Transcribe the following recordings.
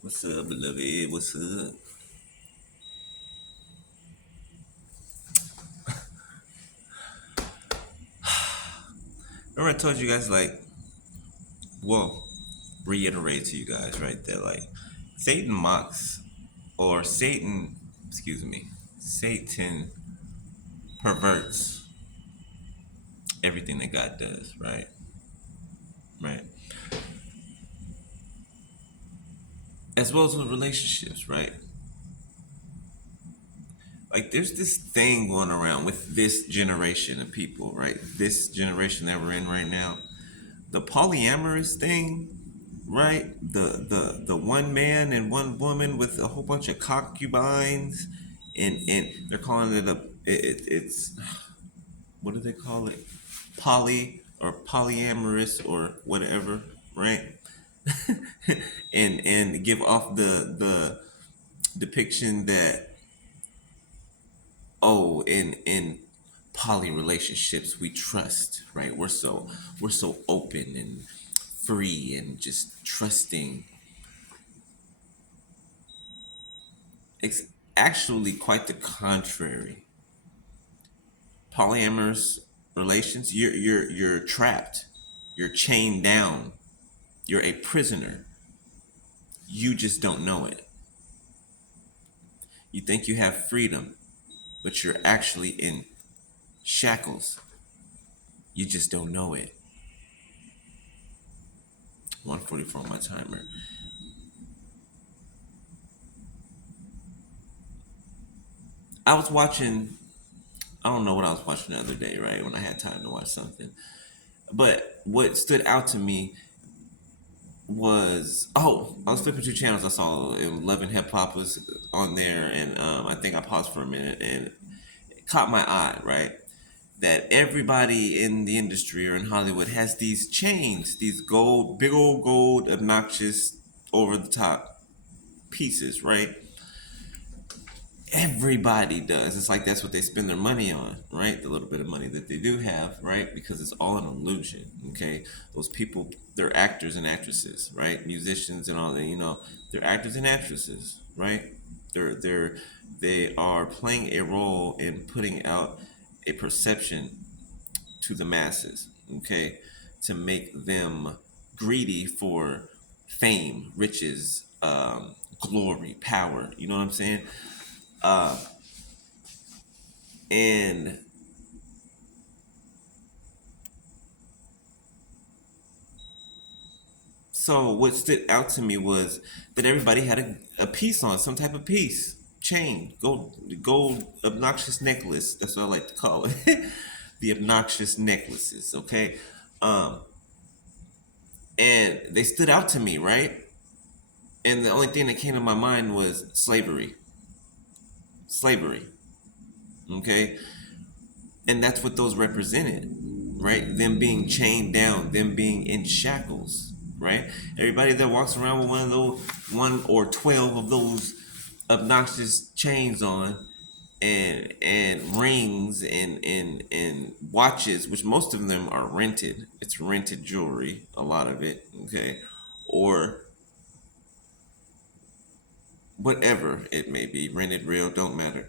What's up, beloved? What's up? Remember I told you guys, well, reiterate to you guys, right? That, Satan mocks, or Satan, excuse me, Satan perverts everything that God does, right? Right. As well as with relationships, right? Like, there's this thing going around with this generation of people, right? This generation that we're in right now. The polyamorous thing, right? The one man and one woman with a whole bunch of concubines, and they're calling it it's what do they call it? Poly or polyamorous or whatever, right? And give off the depiction that, oh, in poly relationships we trust, right? We're so open and free and just trusting. It's actually quite the contrary. Polyamorous relations, you're trapped. You're chained down. You're a prisoner. You just don't know it. You think you have freedom, but you're actually in shackles. You just don't know it. 144 on my timer. I was watching, I don't know what I was watching the other day, right? When I had time to watch something. But what stood out to me was, oh, I was flipping through channels. I saw Love and Hip Hop was on there, and I think I paused for a minute, and it caught my eye, right? That everybody in the industry or in Hollywood has these chains, these gold, big old gold, obnoxious, over the top pieces, right? Everybody does. It's like that's what they spend their money on, right? The little bit of money that they do have, right? Because it's all an illusion. Okay, those people, they're actors and actresses, right? Musicians and all that. They're actors and actresses, right? They're they are playing a role in putting out a perception to the masses. Okay, to make them greedy for fame, riches, glory, power. You know what I'm saying? Uh, and so what stood out to me was that everybody had a piece on, some type of piece, chain, gold obnoxious necklace. That's what I like to call it. The obnoxious necklaces, okay? Um, and they stood out to me, right? And the only thing that came to my mind was slavery. Slavery, okay? And that's what those represented, right? Them being chained down, them being in shackles, right? Everybody that walks around with one of those, one or 12 of those obnoxious chains on, and rings and watches, which most of them are rented. It's rented jewelry, a lot of it, okay, or whatever it may be, rented, real, don't matter.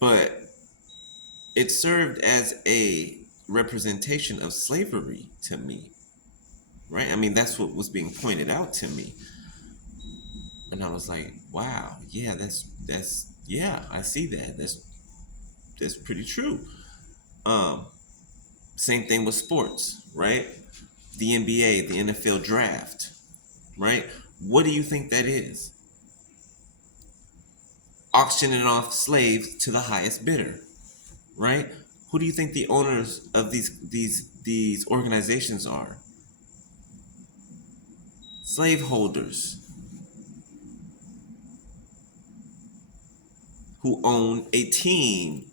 But it served as a representation of slavery to me, right? I mean, that's what was being pointed out to me, and I was like, wow, yeah, that's yeah, I see that. That's pretty true. Um, Same thing with sports, right? The NBA, the NFL draft, right? What do you think that is? Auctioning off slaves to the highest bidder, right? Who do you think the owners of these organizations are? Slaveholders who own a team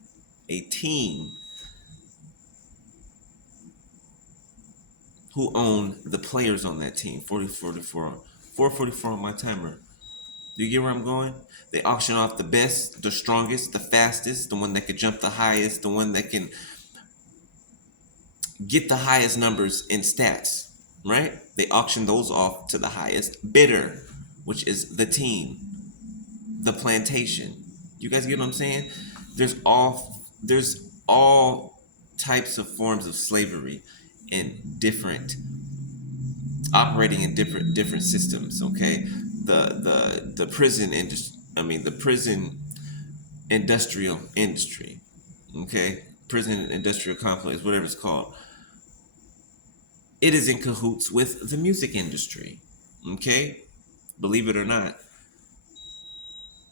who own the players on that team. 444 on my timer. Do you get where I'm going? They auction off the best, the strongest, the fastest, the one that can jump the highest, the one that can get the highest numbers in stats, right? They auction those off to the highest bidder. which is the team, the plantation. You guys get what I'm saying? There's all types of forms of slavery in different operating in different systems. Okay, the prison industry. I mean, the prison industrial industry. Okay, prison industrial complex, whatever it's called. It is in cahoots with the music industry. Okay, believe it or not,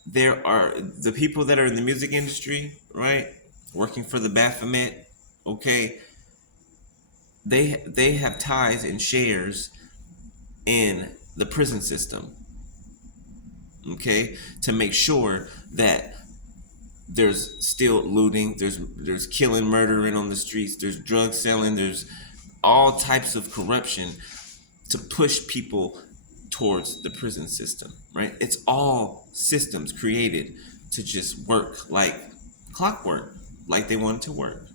there are the people that are in the music industry, right? Working for the Baphomet. Okay, they have ties and shares in the prison system. Okay, to make sure that there's still looting, there's killing, murdering on the streets, there's drug selling, there's all types of corruption to push people towards the prison system, right? It's all systems created to just work like clockwork, like they want it to work.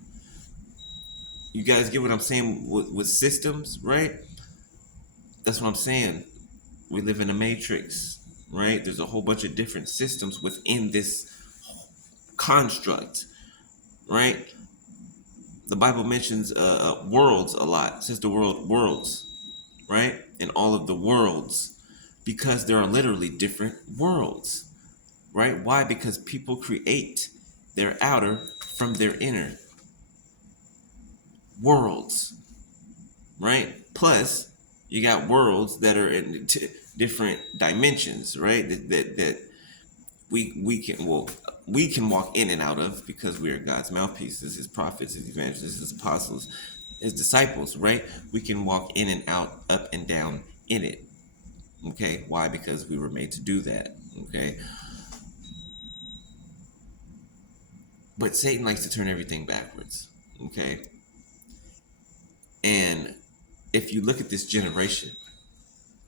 You guys get what I'm saying with systems, right? That's what I'm saying. We live in a matrix, right? There's a whole bunch of different systems within this construct, right? The Bible mentions worlds a lot. It says the word worlds, right? And all of the worlds, because there are literally different worlds, right? Why? Because people create their outer from their inner worlds, right? Plus, you got worlds that are in different dimensions, right? That we can walk in and out of because we are God's mouthpieces, His prophets, His evangelists, His apostles, His disciples, right? We can walk in and out, up and down in it. Okay, why? Because we were made to do that. Okay, but Satan likes to turn everything backwards. Okay, and if you look at this generation,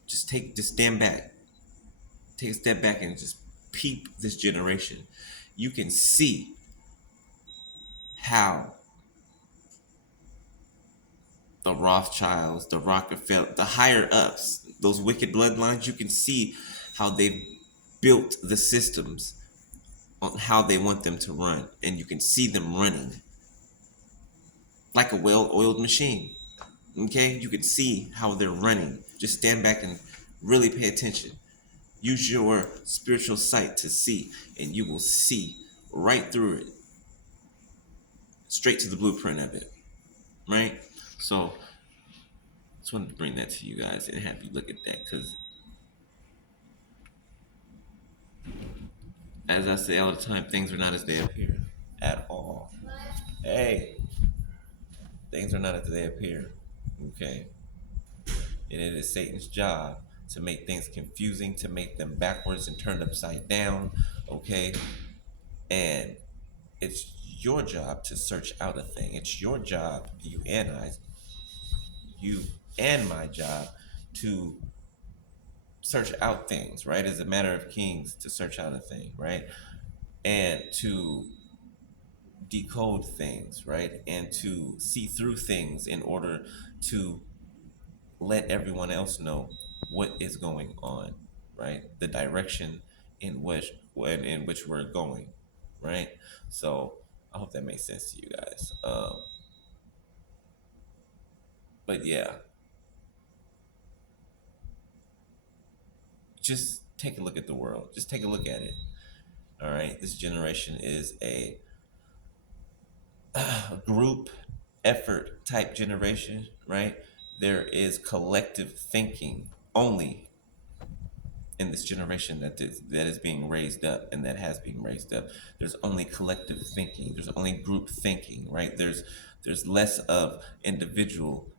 just stand back, take a step back, and just peep this generation. You can see how the Rothschilds, the Rockefeller, the higher ups, those wicked bloodlines, you can see how they've built the systems on how they want them to run. And you can see them running like a well-oiled machine. Okay? You can see how they're running. Just stand back and really pay attention. Use your spiritual sight to see, and you will see right through it, straight to the blueprint of it. Right? So, just wanted to bring that to you guys and have you look at that because, as I say all the time, things are not as they appear at all. Hey, things are not as they appear. Okay? And it is Satan's job to make things confusing, to make them backwards and turned upside down. Okay? And it's your job to search out a thing. It's your job, you and my job to search out things, right? As a matter of kings, to search out a thing, right? And to decode things, right? And to see through things in order to let everyone else know what is going on, right? The direction in which we're going, right? So I hope that makes sense to you guys. But yeah, just take a look at the world. Just take a look at it. All right, this generation is a group effort type generation, right? There is collective thinking only in this generation that is being raised up and that has been raised up. There's only collective thinking. There's only group thinking, right? There's less of individual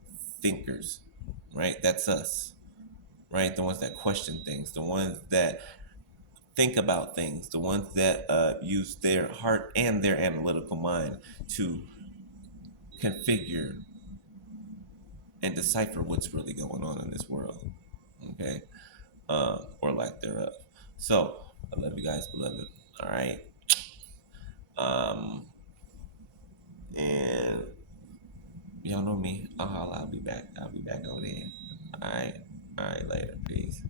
thinkers, right? That's us, right? The ones that question things, the ones that think about things, the ones that use their heart and their analytical mind to configure and decipher what's really going on in this world, okay? Or lack thereof. So, I love you guys, beloved. All right. Um, and y'all know me. I'll be back. I'll be back on in. All right. All right. Later. Peace.